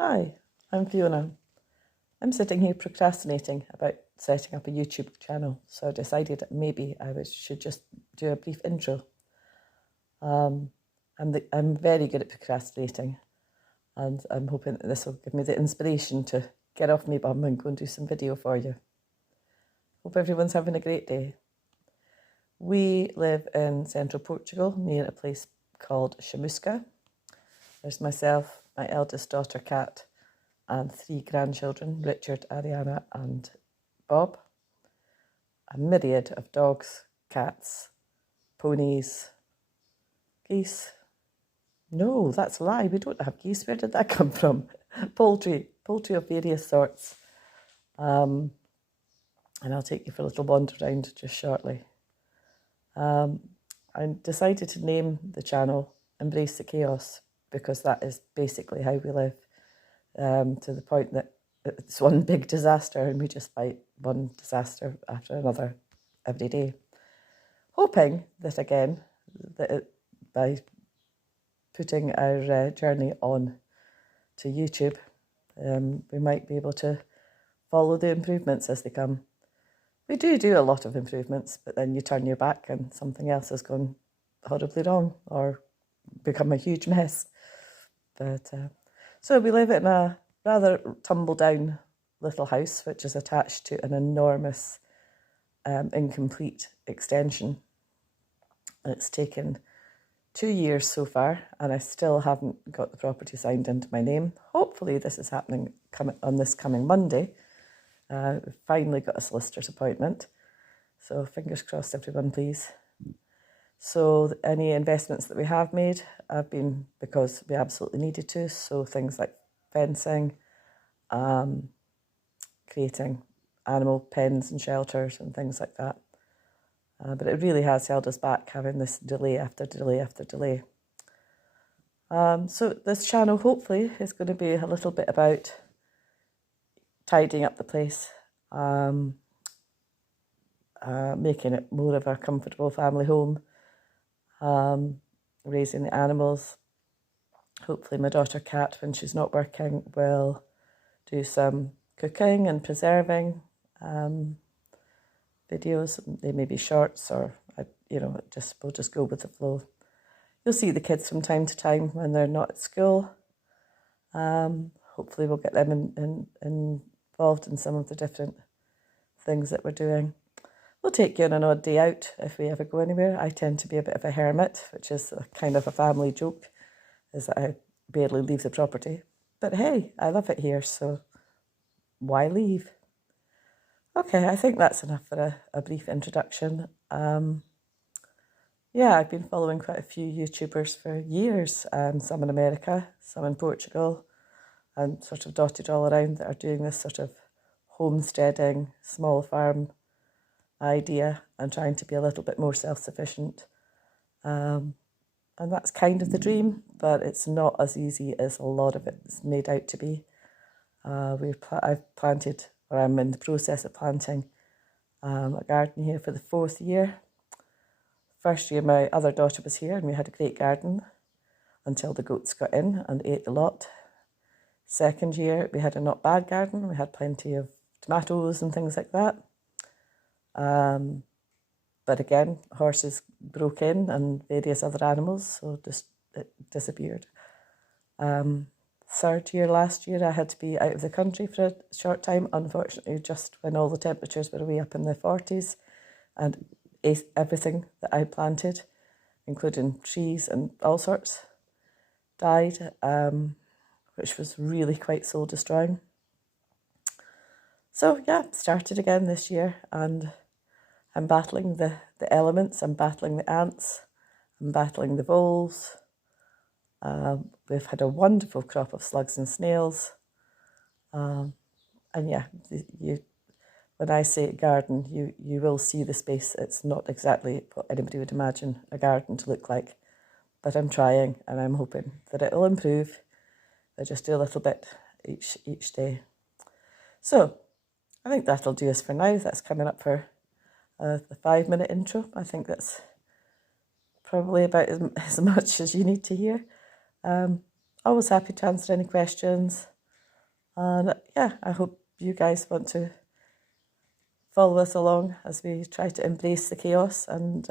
Hi, I'm Fiona. I'm sitting here procrastinating about setting up a YouTube channel, so I decided that maybe should just do a brief intro. I'm very good at procrastinating, and I'm hoping that this will give me the inspiration to get off my bum and go and do some video for you. Hope everyone's having a great day. We live in central Portugal near a place called Chamusca. There's myself, my eldest daughter Kat, and 3 grandchildren, Richard, Ariana and Bob. A myriad of dogs, cats, ponies, geese. No, that's a lie. We don't have geese. Where did that come from? Poultry of various sorts. And I'll take you for a little wander around just shortly. I decided to name the channel Embrace the Chaos because that is basically how we live, to the point that it's one big disaster and we just fight one disaster after another every day. Hoping that again, by putting our journey on to YouTube, we might be able to follow the improvements as they come. We do a lot of improvements, but then you turn your back and something else has gone horribly wrong or become a huge mess. But so we live in a rather tumble-down little house, which is attached to an enormous incomplete extension. It's taken 2 years so far, and I still haven't got the property signed into my name. Hopefully this is happening on this coming Monday. We've finally got a solicitor's appointment, so fingers crossed everyone, please. So any investments that we have made have been because we absolutely needed to, so things like fencing, creating animal pens and shelters and things like that. But it really has held us back, having this delay after delay after delay. So this channel hopefully is going to be a little bit about tidying up the place, making it more of a comfortable family home, raising the animals. Hopefully my daughter Kat, when she's not working, will do some cooking and preserving videos. They may be shorts or, we'll just go with the flow. You'll see the kids from time to time when they're not at school. Hopefully we'll get them involved in some of the different things that we're doing. We'll take you on an odd day out if we ever go anywhere. I tend to be a bit of a hermit, which is a kind of a family joke, is that I barely leave the property. But hey, I love it here, so why leave? Okay, I think that's enough for a brief introduction. I've been following quite a few YouTubers for years, some in America, some in Portugal, and sort of dotted all around that are doing this sort of homesteading, small farm idea and trying to be a little bit more self-sufficient. And that's kind of the dream, but it's not as easy as a lot of it's made out to be. I've planted, or I'm in the process of planting, a garden here for the 4th year. First year my other daughter was here and we had a great garden until the goats got in and ate the lot. Second year we had a not bad garden. We had plenty of tomatoes and things like that. But again, horses broke in and various other animals, so it disappeared. Third year last year, I had to be out of the country for a short time, unfortunately, just when all the temperatures were way up in the 40s, and everything that I planted, including trees and all sorts, died, which was really quite soul destroying. So started again this year, and I'm battling the elements, I'm battling the ants, I'm battling the voles. We've had a wonderful crop of slugs and snails. When I say garden, you will see the space. It's not exactly what anybody would imagine a garden to look like, but I'm trying and I'm hoping that it'll improve. I just do a little bit each day. So I think that'll do us for now. That's coming up for the 5-minute intro. I think that's probably about as much as you need to hear. Always happy to answer any questions. And yeah, I hope you guys want to follow us along as we try to embrace the chaos and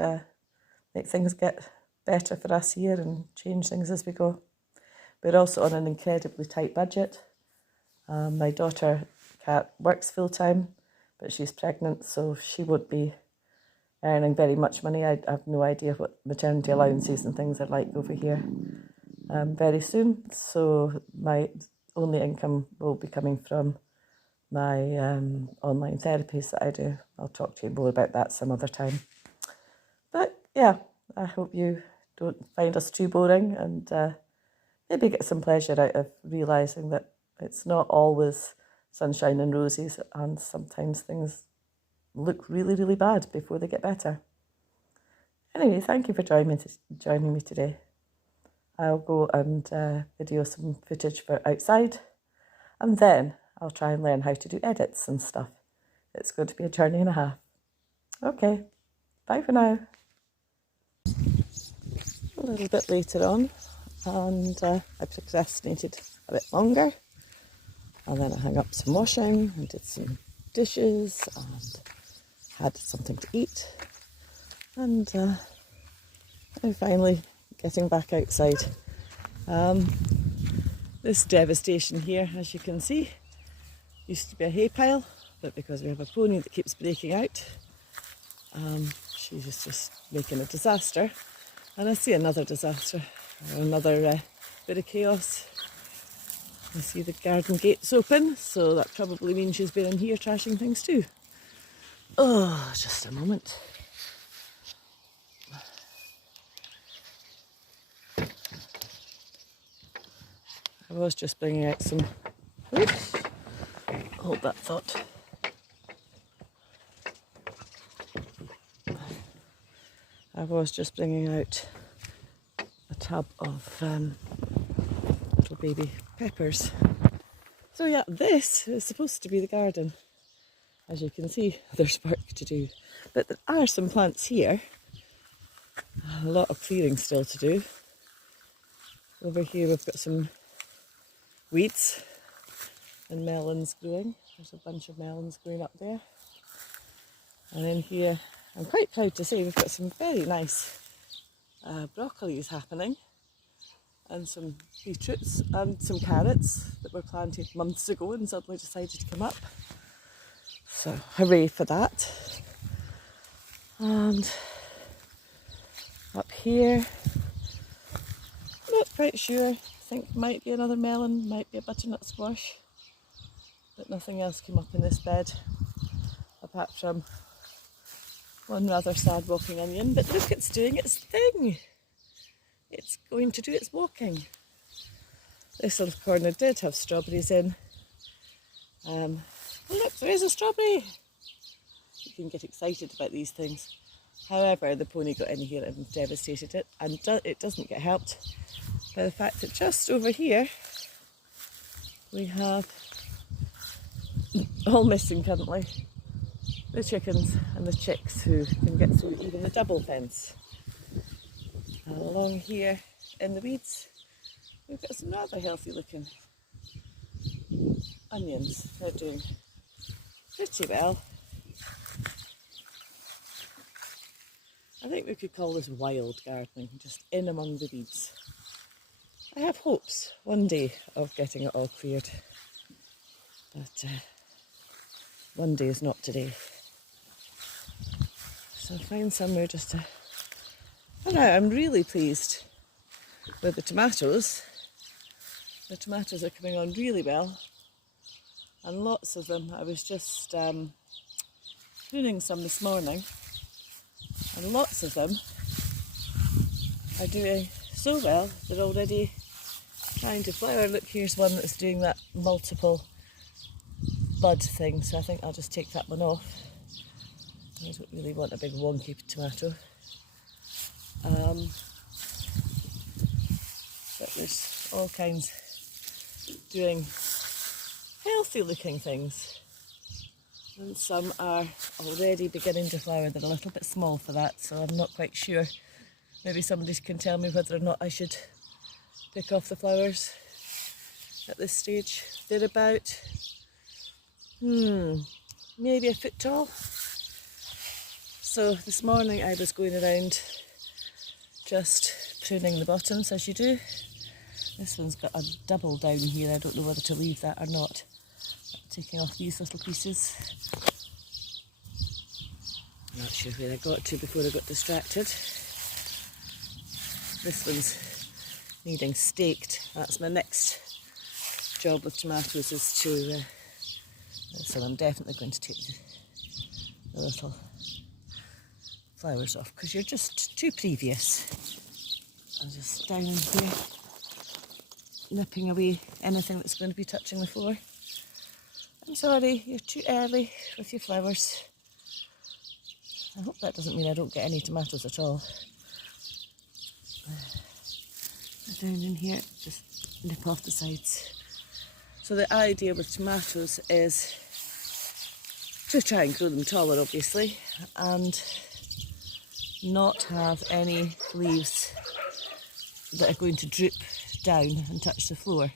make things get better for us here and change things as we go. We're also on an incredibly tight budget. My daughter, Kat, works full-time, but she's pregnant, so she won't be earning very much money. I have no idea what maternity allowances and things are like over here very soon. So my only income will be coming from my online therapies that I do. I'll talk to you more about that some other time. But yeah, I hope you don't find us too boring and maybe get some pleasure out of realising that it's not always sunshine and roses, and sometimes things look really, really bad before they get better. Anyway, thank you for joining me today. I'll go and video some footage for outside, and then I'll try and learn how to do edits and stuff. It's going to be a journey and a half. Okay, bye for now. A little bit later on, and I procrastinated a bit longer, and then I hung up some washing and did some dishes and had something to eat, and I'm finally getting back outside. This devastation here, as you can see, used to be a hay pile, but because we have a pony that keeps breaking out, she's just making a disaster. And I see another disaster, or another bit of chaos. I see the garden gates open, so that probably means she's been in here trashing things too. Oh, just a moment. I was just bringing out some... Oops. Hold that thought. I was just bringing out a tub of little baby peppers. So yeah, this is supposed to be the garden. As you can see, there's work to do. But there are some plants here. A lot of clearing still to do. Over here we've got some weeds and melons growing. There's a bunch of melons growing up there. And in here, I'm quite proud to say we've got some very nice broccolis happening, and some beetroots and some carrots that were planted months ago and suddenly decided to come up. So hooray for that. And up here, not quite sure, I think might be another melon, might be a butternut squash, but nothing else came up in this bed apart from one rather sad walking onion. But look, it's doing its thing. It's going to do its walking. This little corner did have strawberries in. Look, there is a strawberry. You can get excited about these things. However, the pony got in here and devastated it, and it doesn't get helped by the fact that just over here we have, all missing currently, the chickens and the chicks who can get through even the double fence. And along here in the weeds, we've got some rather healthy looking onions. They're doing pretty well. I think we could call this wild gardening, just in among the weeds. I have hopes one day of getting it all cleared, but one day is not today. So find somewhere just to... I don't know, I'm really pleased with the tomatoes. The tomatoes are coming on really well, and lots of them. I was just pruning some this morning, and lots of them are doing so well, they're already trying to flower. Look, here's one that's doing that multiple bud thing, so I think I'll just take that one off. I don't really want a big wonky tomato. But there's all kinds doing healthy looking things, and some are already beginning to flower. They're a little bit small for that, so I'm not quite sure. Maybe somebody can tell me whether or not I should pick off the flowers. at this stage. They're about, maybe a foot tall. So this morning I was going around just pruning the bottoms, as you do. This one's got a double down here. I don't know whether to leave that or not. I'm taking off these little pieces. I'm not sure where I got to before I got distracted. This one's needing staked. That's my next job with tomatoes, is to... so I'm definitely going to take the little flowers off, because you're just too previous. I'm just down in here, nipping away anything that's going to be touching the floor. I'm sorry, you're too early with your flowers. I hope that doesn't mean I don't get any tomatoes at all. Down in here, just nip off the sides. So the idea with tomatoes is to try and grow them taller, obviously, and not have any leaves that are going to droop down and touch the floor,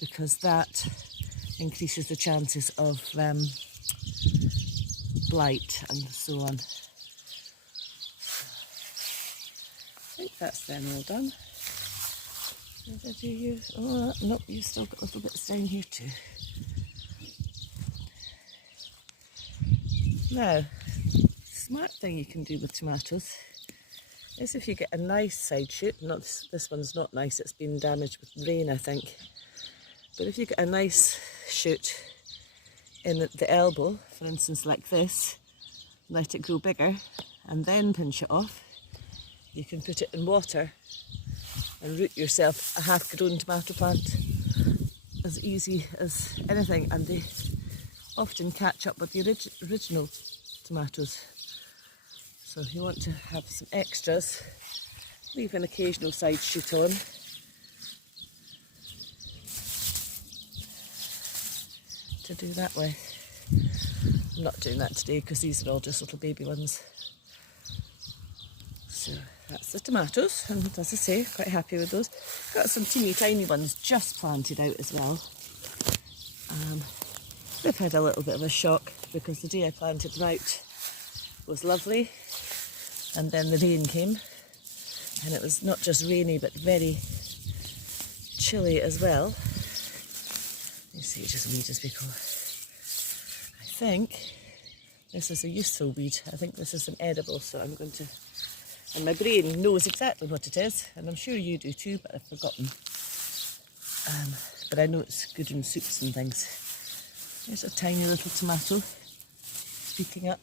because that increases the chances of blight and so on. I think that's them all done. Did I do you? Oh, nope, you've still got little bits down here too. Now, smart thing you can do with tomatoes is, if you get a nice side shoot, not this one's not nice, it's been damaged with rain, I think. But if you get a nice shoot in the elbow, for instance, like this, let it grow bigger and then pinch it off, you can put it in water and root yourself a half-grown tomato plant as easy as anything, and they often catch up with the original tomatoes. So if you want to have some extras, leave an occasional side shoot on. To do that with. I'm not doing that today because these are all just little baby ones. So that's the tomatoes, and as I say, quite happy with those. Got some teeny tiny ones just planted out as well. They've had a little bit of a shock because the day I planted them out was lovely, and then the rain came, and it was not just rainy but very chilly as well. You see, it just weed as we go. I think this is a useful weed. I think this is an edible, so I'm going to... And my brain knows exactly what it is, and I'm sure you do too, but I've forgotten. But I know it's good in soups and things. There's a tiny little tomato speaking up.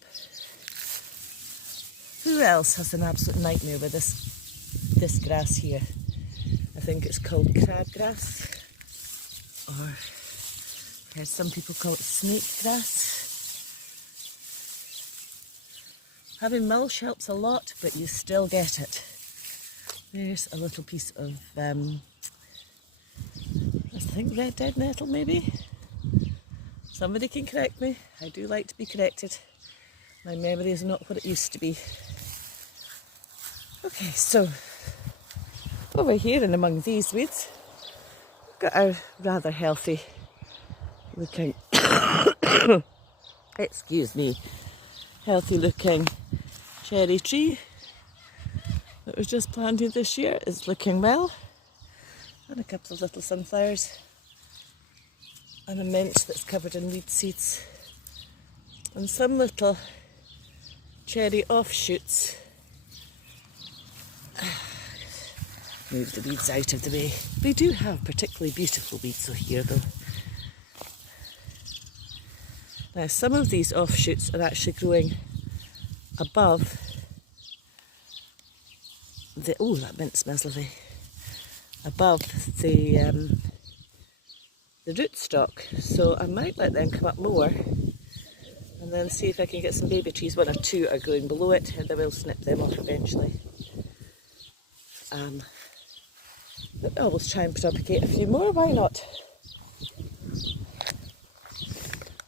Who else has an absolute nightmare with this grass here? I think it's called crabgrass, or I've heard some people call it snake grass. Having mulch helps a lot, but you still get it. There's a little piece of, I think red dead nettle maybe? Somebody can correct me. I do like to be corrected. My memory is not what it used to be. Okay, so over here and among these weeds, we've got a rather healthy looking, excuse me, healthy looking cherry tree that was just planted this year. Is looking well, and a couple of little sunflowers, and a mint that's covered in weed seeds, and some little cherry offshoots. Move the weeds out of the way. We do have particularly beautiful weeds here though. Now some of these offshoots are actually growing above the, oh, that mint smells lovely, above the rootstock, so I might let them come up more and then see if I can get some baby trees. One or two are growing below it, and I will snip them off eventually. But I will try and propagate a few more, why not?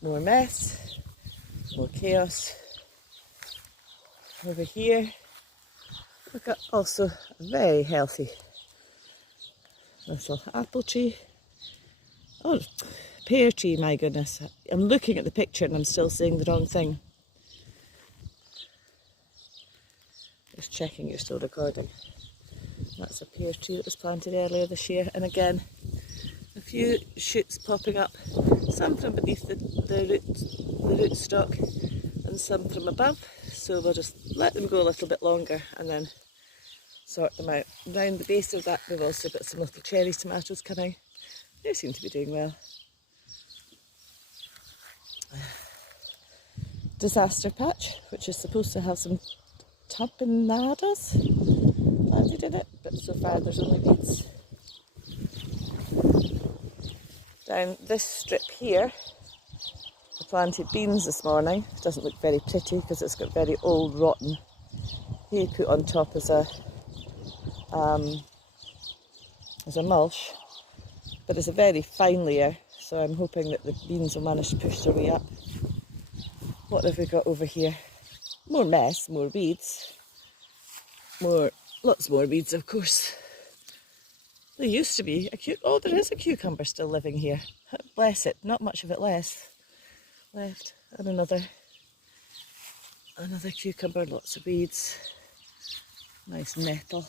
More mess, more chaos. Over here we've got also a very healthy little apple tree. Oh, pear tree, my goodness. I'm looking at the picture and I'm still saying the wrong thing. Just checking you're still recording. That's a pear tree that was planted earlier this year, and again, a few shoots popping up, some from beneath the root stock and some from above, so we'll just let them go a little bit longer and then sort them out. Round the base of that we've also got some little cherry tomatoes coming. They seem to be doing well. Disaster patch, which is supposed to have some tupinadas planted in it, but so far there's only weeds. Down this strip here, I planted beans this morning. It doesn't look very pretty because it's got very old rotten hay put on top as a mulch, but it's a very fine layer, so I'm hoping that the beans will manage to push their way up. What have we got over here? More mess, more weeds, lots more weeds, of course. There used to be oh, there is a cucumber still living here. Bless it, not much of it left. And another cucumber, lots of weeds. Nice nettle.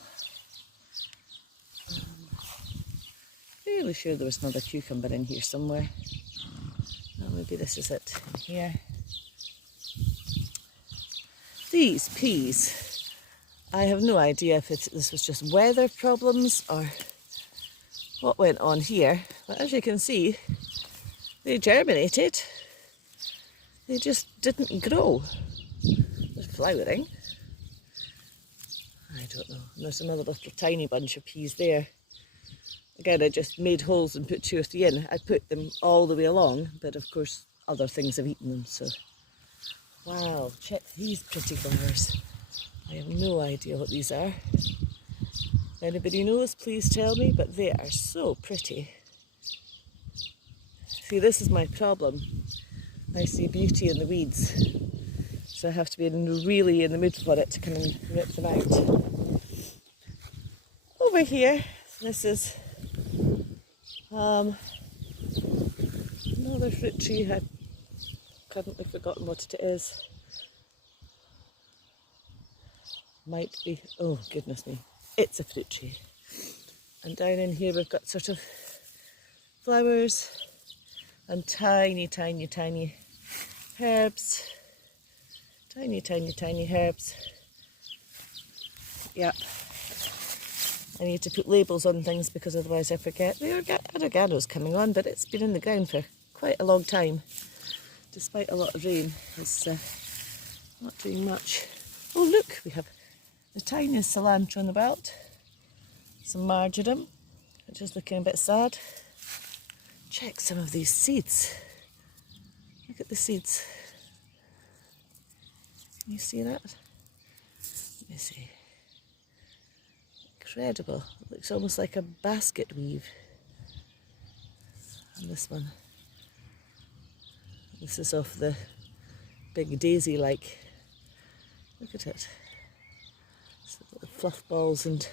Fairly sure there was another cucumber in here somewhere. Oh, maybe this is it in here. These peas, I have no idea if this was just weather problems or what went on here, but as you can see, they germinated. They just didn't grow. They're flowering. I don't know. And there's another little tiny bunch of peas there. Again, I just made holes and put 2 or 3 in. I put them all the way along, but of course other things have eaten them, so. Wow, check these pretty flowers. I have no idea what these are. Anybody knows, please tell me, but they are so pretty. See, this is my problem. I see beauty in the weeds, so I have to be really in the mood for it to come and rip them out. Over here, this is another fruit tree. I've currently forgotten what it is. Might be, oh goodness me, it's a fruit tree. And down in here we've got sort of flowers and tiny herbs. Tiny herbs. Yep. I need to put labels on things because otherwise I forget. The oregano's coming on, but it's been in the ground for quite a long time. Despite a lot of rain, it's not doing much. Oh look, we have the tiniest cilantro on the belt. Some marjoram, which is looking a bit sad. Check some of these seeds. Look at the seeds. Can you see that? Let me see. Incredible. It looks almost like a basket weave. And this one. This is off the big daisy-like. Look at it. It's little fluff balls and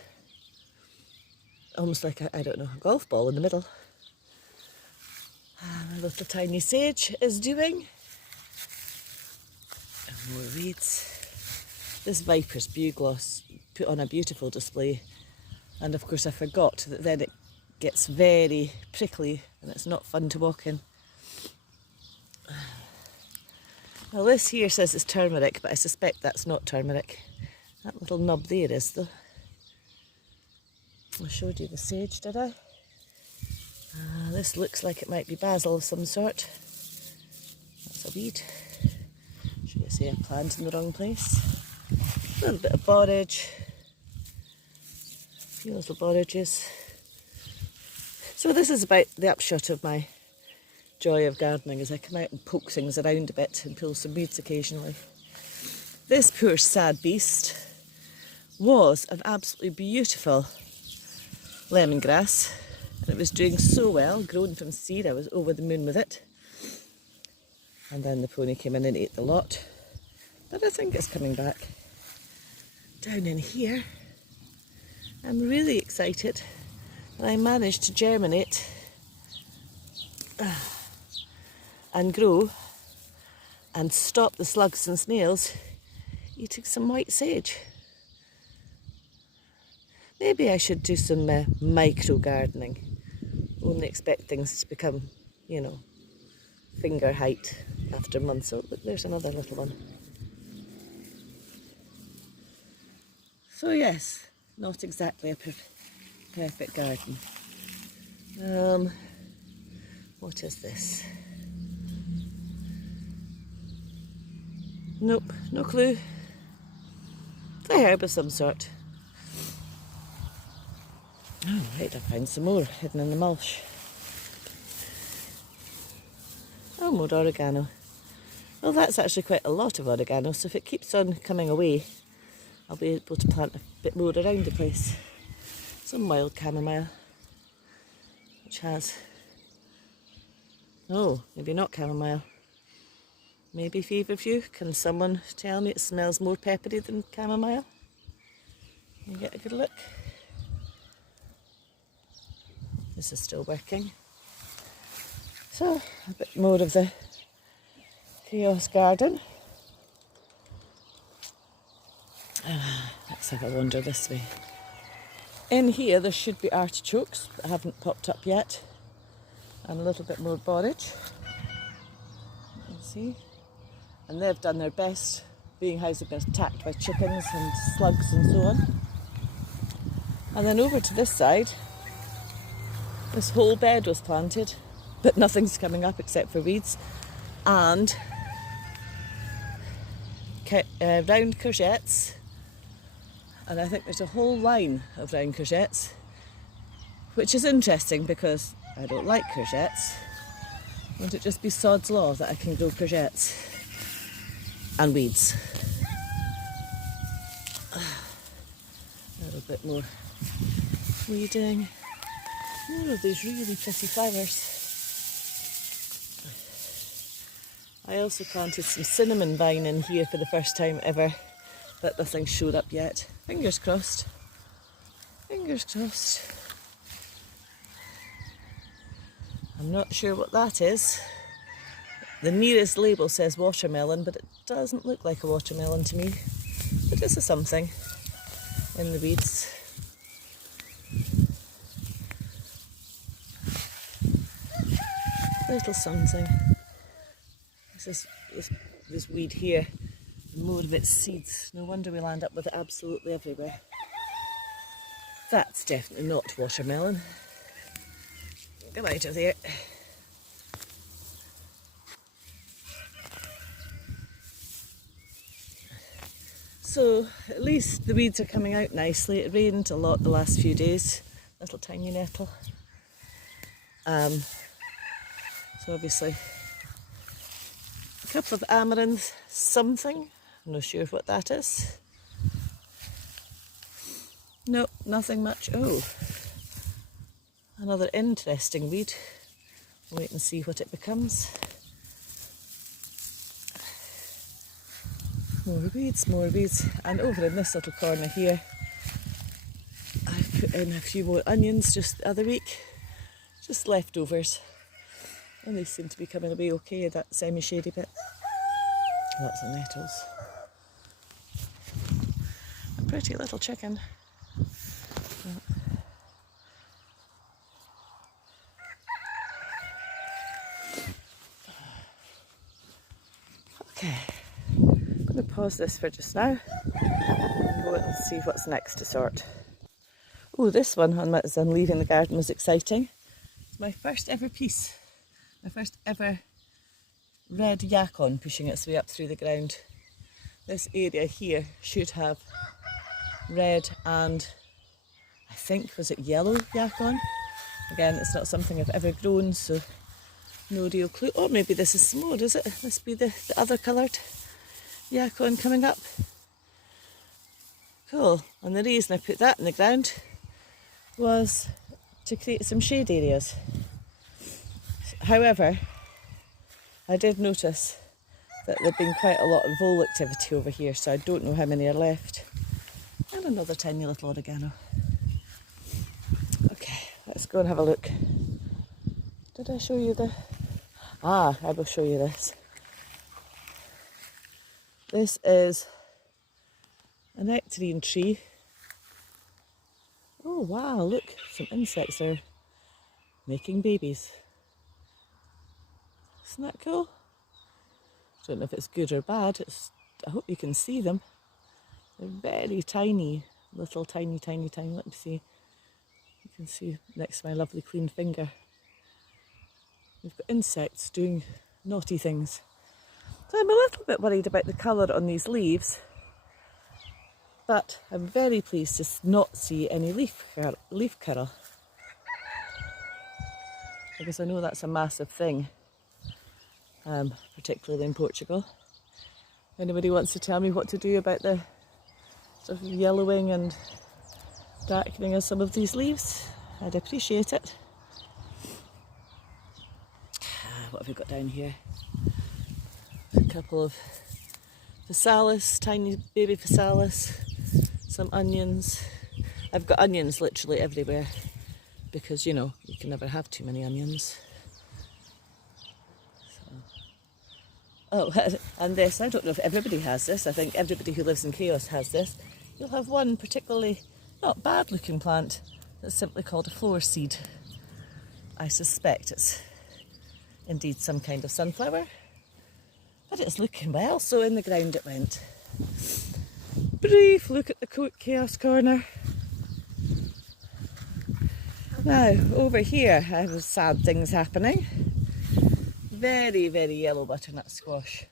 almost like a, I don't know, a golf ball in the middle. And a little tiny sage is doing. And more weeds. This Viper's bugloss put on a beautiful display. And of course I forgot that then it gets very prickly and it's not fun to walk in. Well, this here says it's turmeric, but I suspect that's not turmeric. That little nub there is though. I showed you the sage, did I? This looks like it might be basil of some sort. That's a weed. Should I say I planted in the wrong place? A little bit of borage. A few little borages. So this is about the upshot of my joy of gardening, as I come out and poke things around a bit and pull some weeds occasionally. This poor sad beast was an absolutely beautiful lemongrass, and it was doing so well, grown from seed. I was over the moon with it. And then the pony came in and ate the lot. But I think it's coming back. Down in here, I'm really excited that I managed to germinate and grow and stop the slugs and snails eating some white sage. Maybe I should do some micro gardening. Only expect things to become, you know, finger height after months. Oh, look, there's another little one. So yes, not exactly a perfect garden. What is this? Nope, no clue. It's a herb of some sort. Oh, right, I found some more hidden in the mulch. Oh, more oregano. Well, that's actually quite a lot of oregano, so if it keeps on coming away, I'll be able to plant a bit more around the place. Some wild chamomile, which has... Oh, maybe not chamomile. Maybe feverfew. Can someone tell me it smells more peppery than chamomile? Can you get a good look? This is still working. So, a bit more of the chaos garden. Let's have a wander this way. In here there should be artichokes that haven't popped up yet. And a little bit more borage. You can see. And they've done their best, being how they've been attacked by chickens and slugs and so on. And then over to this side, this whole bed was planted, but nothing's coming up except for weeds. And round courgettes. And I think there's a whole line of round courgettes, which is interesting because I don't like courgettes. Won't it just be sod's law that I can grow courgettes and weeds? A little bit more weeding. More of these really pretty flowers. I also planted some cinnamon vine in here for the first time ever, but nothing showed up yet. Fingers crossed. Fingers crossed. I'm not sure what that is. The nearest label says watermelon, but it doesn't look like a watermelon to me. But this is something in the weeds. Little something. This weed here, more of its seeds. No wonder we land up with it absolutely everywhere. That's definitely not watermelon. Get out of there. So at least the weeds are coming out nicely. It rained a lot the last few days. Little tiny nettle. So obviously a couple of amaranth something. I'm not sure what that is. Nope, nothing much. Oh, another interesting weed. Wait and see what it becomes. More weeds, more weeds. And over in this little corner here, I put in a few more onions just the other week. Just leftovers. And they seem to be coming away okay, that semi-shady bit. Lots of nettles. A pretty little chicken. Okay, I'm going to pause this for just now and go and see what's next to sort. Oh, this one as I'm leaving the garden was exciting. It's my first ever piece. My first ever red yacon pushing its way up through the ground. This area here should have red and I think, was it yellow yacon? Again, it's not something I've ever grown, so no real clue. Or maybe this is some more, is it? This be the other coloured yacon coming up. Cool. And the reason I put that in the ground was to create some shade areas. However, I did notice that there'd been quite a lot of vole activity over here, so I don't know how many are left. And another tiny little oregano. Okay, let's go and have a look. Did I show you the... Ah, I will show you this. This is a nectarine tree. Oh wow, look, some insects are making babies. Isn't that cool? Don't know if it's good or bad. I hope you can see them. They're very tiny, little tiny. Let me see. You can see next to my lovely clean finger. We've got insects doing naughty things. So I'm a little bit worried about the colour on these leaves, but I'm very pleased to not see any leaf curl, because I know that's a massive thing, particularly in Portugal. Anybody wants to tell me what to do about the sort of yellowing and darkening of some of these leaves? I'd appreciate it. What have we got down here? A couple of physalis, tiny baby physalis, some onions. I've got onions literally everywhere because, you know, you can never have too many onions. Oh, and this, I don't know if everybody has this. I think everybody who lives in chaos has this. You'll have one particularly not bad looking plant that's simply called a flower seed. I suspect it's indeed some kind of sunflower, but it's looking well, so in the ground it went. Brief look at the chaos corner. Now, over here I have sad things happening. Very, very yellow butternut squash.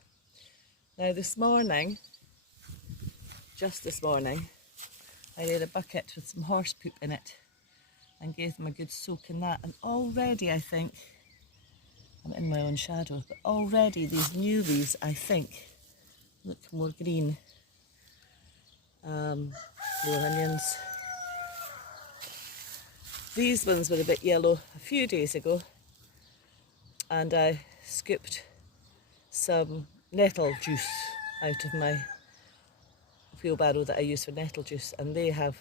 Now this morning, just this morning, I made a bucket with some horse poop in it and gave them a good soak in that, and already I think, I'm in my own shadow, but already these new leaves, I think, look more green. More onions. These ones were a bit yellow a few days ago, and I scooped some nettle juice out of my wheelbarrow that I use for nettle juice, and they have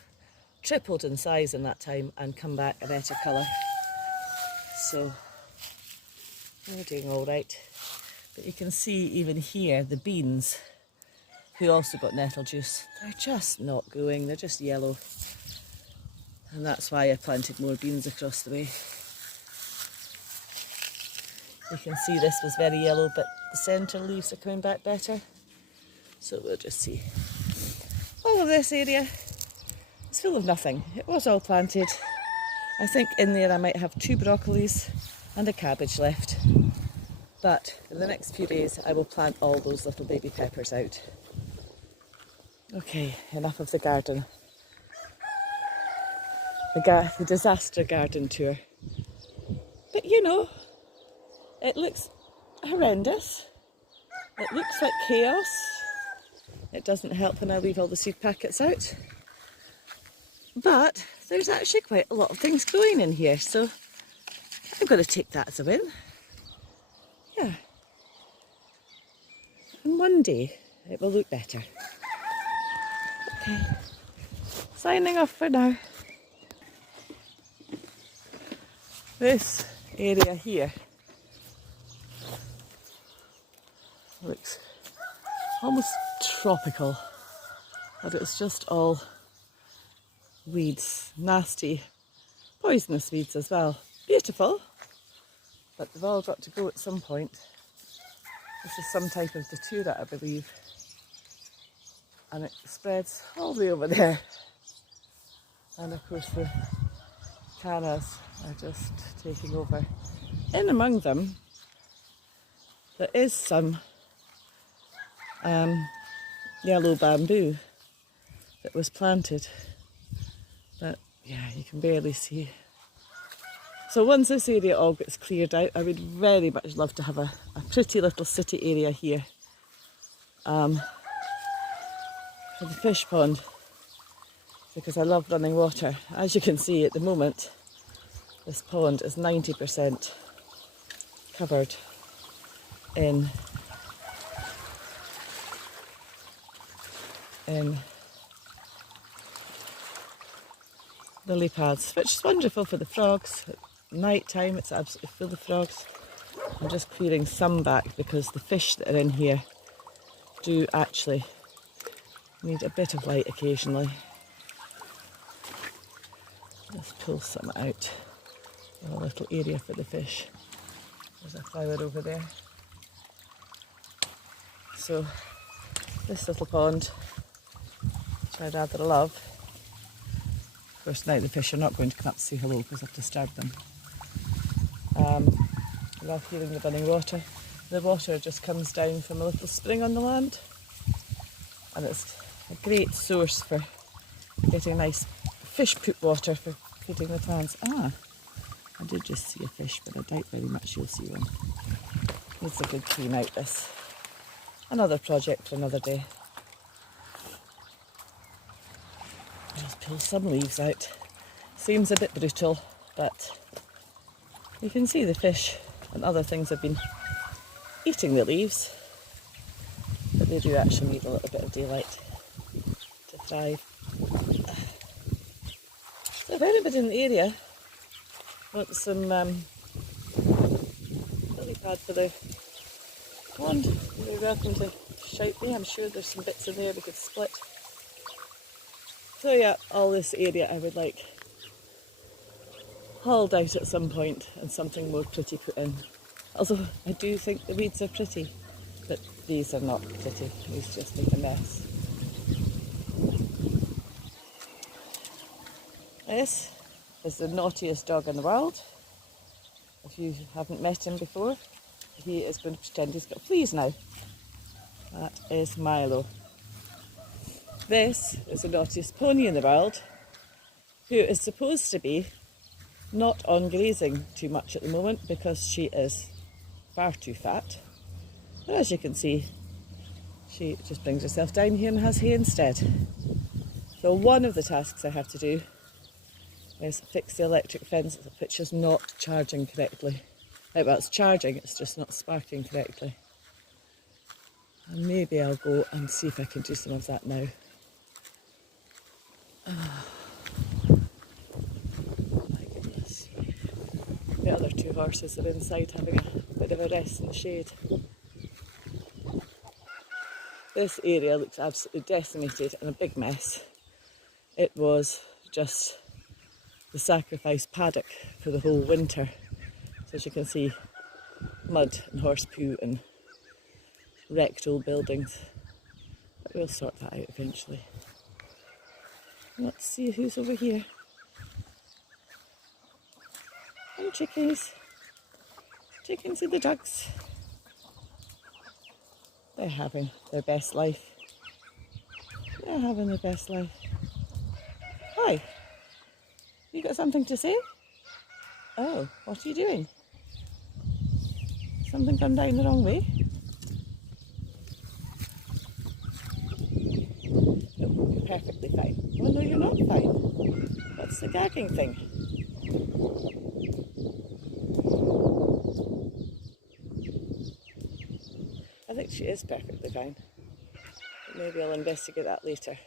tripled in size in that time and come back a better colour. So they're doing all right. But you can see even here the beans, who also got nettle juice, they're just not going, they're just yellow. And that's why I planted more beans across the way. You can see this was very yellow, but the centre leaves are coming back better. So we'll just see. All of this area is full of nothing. It was all planted. I think in there I might have 2 broccolis and a cabbage left. But in the next few days I will plant all those little baby peppers out. Okay, enough of the garden. The disaster garden tour. But you know, it looks horrendous. It looks like chaos. It doesn't help when I leave all the seed packets out. But there's actually quite a lot of things growing in here, so I'm going to take that as a win. Yeah. And one day it will look better. Okay. Signing off for now. This area here looks almost tropical, but it's just all weeds, nasty, poisonous weeds as well. Beautiful, but they've all got to go at some point. This is some type of datura, I believe, and it spreads all the way over there. And of course the cannas are just taking over. In among them, there is some yellow bamboo that was planted, but yeah, you can barely see. So once this area all gets cleared out, I would very much love to have a pretty little city area here for the fish pond, because I love running water. As you can see at the moment, this pond is 90% covered in lily pads, which is wonderful for the frogs. It night time, it's absolutely full of frogs. I'm just clearing some back because the fish that are in here do actually need a bit of light occasionally. Let's pull some out. A little area for the fish. There's a flower over there. So this little pond, which I rather love. Of course now the fish are not going to come up to say hello because I've disturbed them. I love hearing the running water. The water just comes down from a little spring on the land, and it's a great source for getting nice fish poop water for feeding the plants. I did just see a fish, but I doubt very much you'll see one. Needs a good clean out this. Another project for another day. Just pull some leaves out. Seems a bit brutal, but you can see the fish and other things have been eating the leaves, but they do actually need a little bit of daylight to thrive. So if anybody in the area wants some lily pad for the pond, you're welcome to shout me. I'm sure there's some bits in there we could split. So yeah, all this area I would like hauled out at some point and something more pretty put in. Although I do think the weeds are pretty, but these are not pretty. These just make a mess. This is the naughtiest dog in the world. If you haven't met him before, he is going to pretend he's got fleas now. That is Milo. This is the naughtiest pony in the world, who is supposed to be not on grazing too much at the moment because she is far too fat. But as you can see, she just brings herself down here and has hay instead. So one of the tasks I have to do is fix the electric fence, which is not charging correctly. Well, it's charging, it's just not sparking correctly. And maybe I'll go and see if I can do some of that now. My goodness. The other two horses are inside having a bit of a rest in the shade. This area looks absolutely decimated and a big mess. It was just the sacrifice paddock for the whole winter. So as you can see, mud and horse poo and wrecked old buildings. But we'll sort that out eventually. Let's see who's over here. And chickens. Chickens and the ducks. They're having their best life. They're having their best life. Hi. You got something to say? Oh, what are you doing? Something gone down the wrong way? No, you're perfectly fine. Oh no, you're not fine. What's the gagging thing? I think she is perfectly fine. But maybe I'll investigate that later.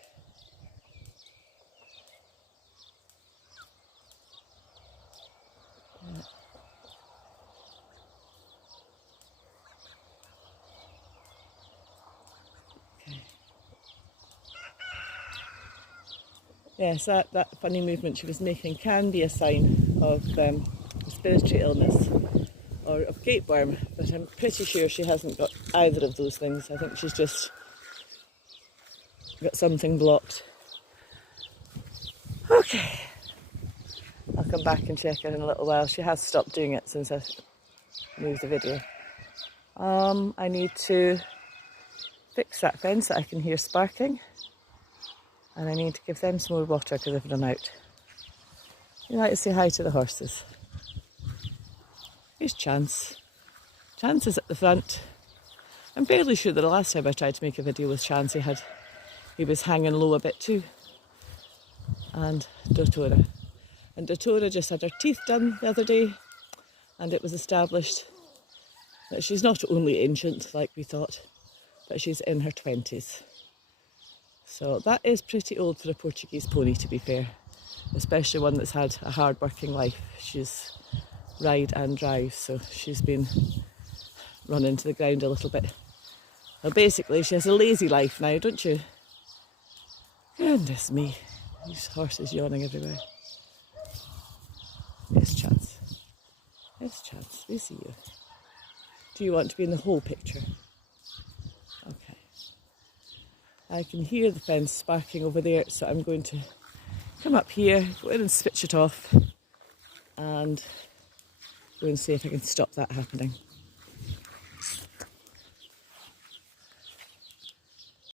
Yes, that funny movement she was making can be a sign of respiratory illness or of gapeworm, but I'm pretty sure she hasn't got either of those things. I think she's just got something blocked. Okay, I'll come back and check her in a little while. She has stopped doing it since I moved the video. I need to fix that fence that I can hear sparking. And I need to give them some more water because they've run out. You like to say hi to the horses. Here's Chance. Chance is at the front. I'm fairly sure that the last time I tried to make a video with Chance he was hanging low a bit too. And Dotora. And Dotora just had her teeth done the other day, and it was established that she's not only ancient like we thought, but she's in her 20s. So that is pretty old for a Portuguese pony, to be fair, especially one that's had a hard working life. She's ride and drive, so she's been run into the ground a little bit. Well, basically she has a lazy life now, don't you? Goodness me, these horses yawning everywhere. Yes, Chance. Yes, Chance, we see you. Do you want to be in the whole picture? Okay. I can hear the fence sparking over there, so I'm going to come up here, go in and switch it off, and go and see if I can stop that happening.